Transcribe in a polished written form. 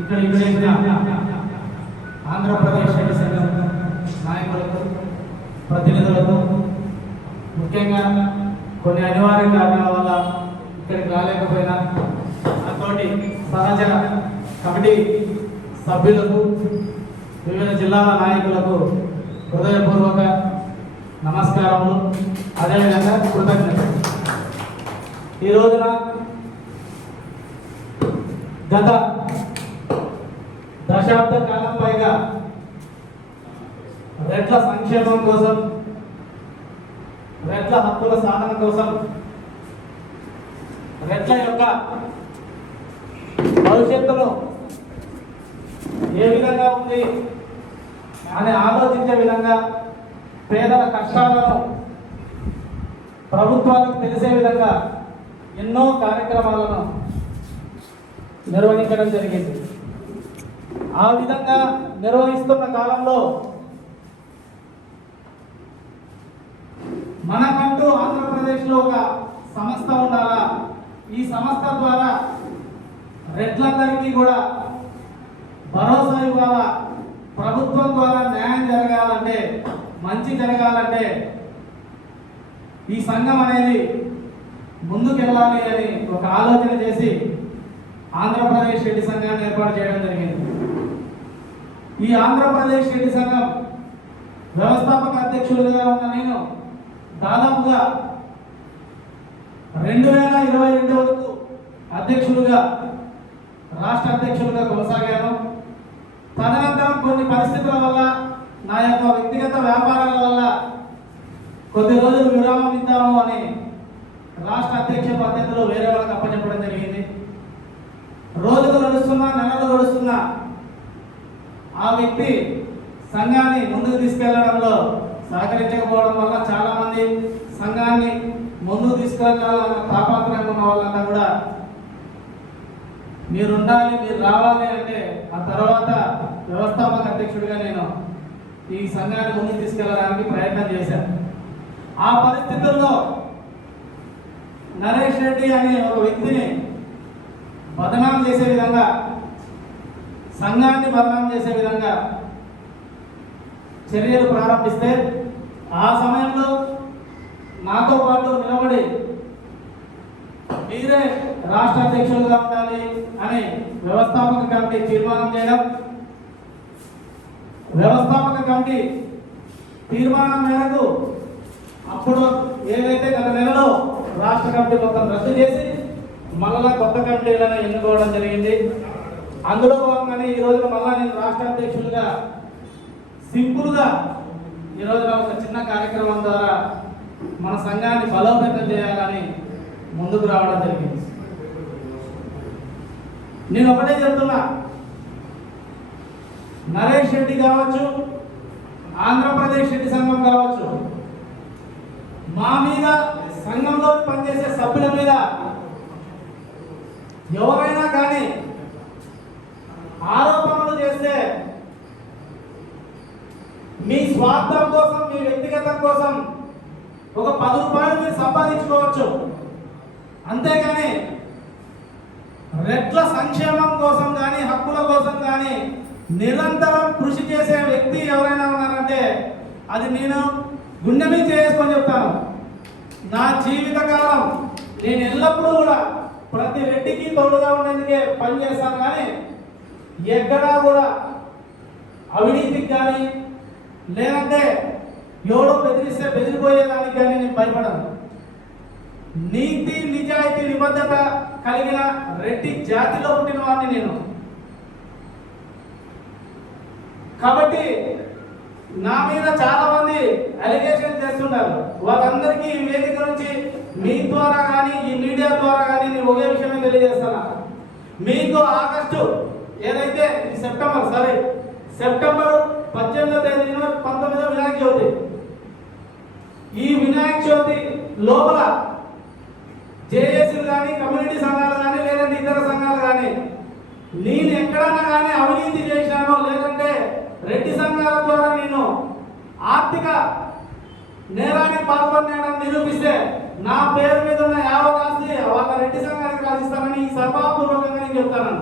ఇక్కడ చేసిన ఆంధ్రప్రదేశ్ రెడ్డి సంఘం నాయకులకు, ప్రతినిధులకు, ముఖ్యంగా కొన్ని అనివార్య కారణాల వల్ల ఇక్కడికి రాలేకపోయినా నాతోటి సహచర కమిటీ సభ్యులకు, వివిధ జిల్లాల నాయకులకు హృదయపూర్వక నమస్కారములు, అదేవిధంగా కృతజ్ఞతలు. ఈ రోజున గత దశాబ్ద కాలం పైగా రెడ్ల సంక్షేమం కోసం, రెడ్ల హక్కుల సాధన కోసం, రెడ్ల యొక్క భవిష్యత్తును ఏ విధంగా ఉంది అని ఆలోచించే విధంగా, పేదల కష్టాలను ప్రభుత్వాలకు తెలిసే విధంగా ఎన్నో కార్యక్రమాలను నిర్వహించడం జరిగింది. ఆ విధంగా నిర్వహిస్తున్న కాలంలో మనకంటూ ఆంధ్రప్రదేశ్లో ఒక సంస్థ ఉండాలా, ఈ సంస్థ ద్వారా రెడ్లందరికీ కూడా భరోసా ఇవ్వాలా, ప్రభుత్వం ద్వారా న్యాయం జరగాలంటే, మంచి జరగాలంటే ఈ సంఘం అనేది ముందుకెళ్ళాలి అని ఒక ఆలోచన చేసి ఆంధ్రప్రదేశ్ రెడ్డి సంఘాన్ని ఏర్పాటు చేయడం జరిగింది. ఈ ఆంధ్రప్రదేశ్ రెడ్డి సంఘం వ్యవస్థాపక అధ్యక్షులుగా ఉన్న నేను దాదాపుగా 2022 వరకు అధ్యక్షులుగా, రాష్ట్ర అధ్యక్షులుగా కొనసాగాను. తదనంతరం కొన్ని పరిస్థితుల వల్ల, నా యొక్క వ్యక్తిగత వ్యాపారాల వల్ల కొద్ది రోజులు విరామం ఇద్దాము అని రాష్ట్ర అధ్యక్ష పద్ధతిలో వేరే వాళ్ళకి అప్పచెప్పడం జరిగింది. రోజులు గడుస్తున్నా, నెలలు గడుస్తున్నా ఆ వ్యక్తి సంఘాన్ని ముందుకు తీసుకెళ్లడంలో సహకరించకపోవడం వల్ల చాలా మంది సంఘాన్ని ముందుకు తీసుకెళ్లాలన్న తాపత్రయం ఉన్న వాళ్ళంతా కూడా మీరు ఉండాలి, మీరు రావాలి అంటే ఆ తర్వాత వ్యవస్థాపక అధ్యక్షుడిగా నేను ఈ సంఘాన్ని ముందుకు తీసుకెళ్లడానికి ప్రయత్నం చేశాను. ఆ పరిస్థితుల్లో నరేష్ రెడ్డి అనే ఒక వ్యక్తిని బదనాం చేసే విధంగా, సంఘాన్ని బదనాం చేసే విధంగా చర్యలు ప్రారంభిస్తే, ఆ సమయంలో నాతో పాటు నిలబడి మీరే రాష్ట్ర అధ్యక్షులుగా ఉండాలి అని వ్యవస్థాపక కమిటీ తీర్మానం చేయడం, వ్యవస్థాపక కమిటీ తీర్మానం మేరకు అప్పుడు ఏదైతే గత నెలలో రాష్ట్ర కమిటీ మొత్తం రద్దు చేసి మళ్ళా కొత్త కమిటీలను ఎన్నుకోవడం జరిగింది. అందులో భాగంగానే ఈ రోజున మళ్ళా నేను రాష్ట్ర అధ్యక్షులుగా సింపుల్గా ఈ రోజున ఒక చిన్న కార్యక్రమం ద్వారా మన సంఘాన్ని బలోపేతం చేయాలని ముందుకు రావడం జరిగింది. నేను ఒకటే చెప్తున్నా, నరేష్ రెడ్డి కావచ్చు, ఆంధ్రప్రదేశ్ రెడ్డి సంఘం కావచ్చు, మా మీద, సంఘంలో పనిచేసే సభ్యుల మీద ఎవరైనా కానీ ఆరోపణలు చేస్తే మీ స్వార్థం కోసం, మీ వ్యక్తిగతం కోసం ఒక 10 రూపాయలు మీరు సంపాదించుకోవచ్చు, అంతేగాని రెడ్ల సంక్షేమం కోసం కానీ, హక్కుల కోసం కానీ నిరంతరం కృషి చేసే వ్యక్తి ఎవరైనా ఉన్నారంటే అది నేను గుండె మీద చేసుకొని చెప్తాను. నా జీవితకాలం నేను ఎల్లప్పుడూ కూడా ప్రతి రెడ్డికి తోడుగా ఉండేందుకే పనిచేస్తాను, కానీ ఎక్కడా కూడా అవినీతికి కానీ, లేదంటే ఎవడో బెదిరిస్తే బెదిరిపోయేదానికి కానీ నేను భయపడను. నీతి, నిజాయితీ, నిబద్ధత కలిగిన రెడ్డి జాతిలో పుట్టిన వాడిని నేను. కాబట్టి నా మీద చాలా మంది అలిగేషన్ చేస్తున్నారు. వాళ్ళందరికీ ఈ వేదిక నుంచి మీ ద్వారా కానీ, ఈ మీడియా ద్వారా కానీ నేను ఒకే విషయమే తెలియజేస్తాను. మీకు ఆగస్టు ఏదైతే సెప్టెంబర్ 18వ తేదీన 19వ వినాయక చవితి, ఈ వినాయక చవితి లోపల జేఏసీలు కానీ, కమ్యూనిటీ సంఘాలు కానీ, లేదంటే ఇతర సంఘాలు కానీ నేను ఎక్కడన్నా కానీ అవినీతి చేశానో, లేదంటే రెడ్డి సంఘాల ద్వారా నేను ఆర్థిక నేరానికి పాల్పడినానని నిరూపిస్తే నా పేరు మీద ఉన్న యావత్ ఆస్తి వాళ్ళ రెడ్డి సంఘానికి రాసిస్తానని ఈ సభాపూర్వకంగా నేను చెప్తాను.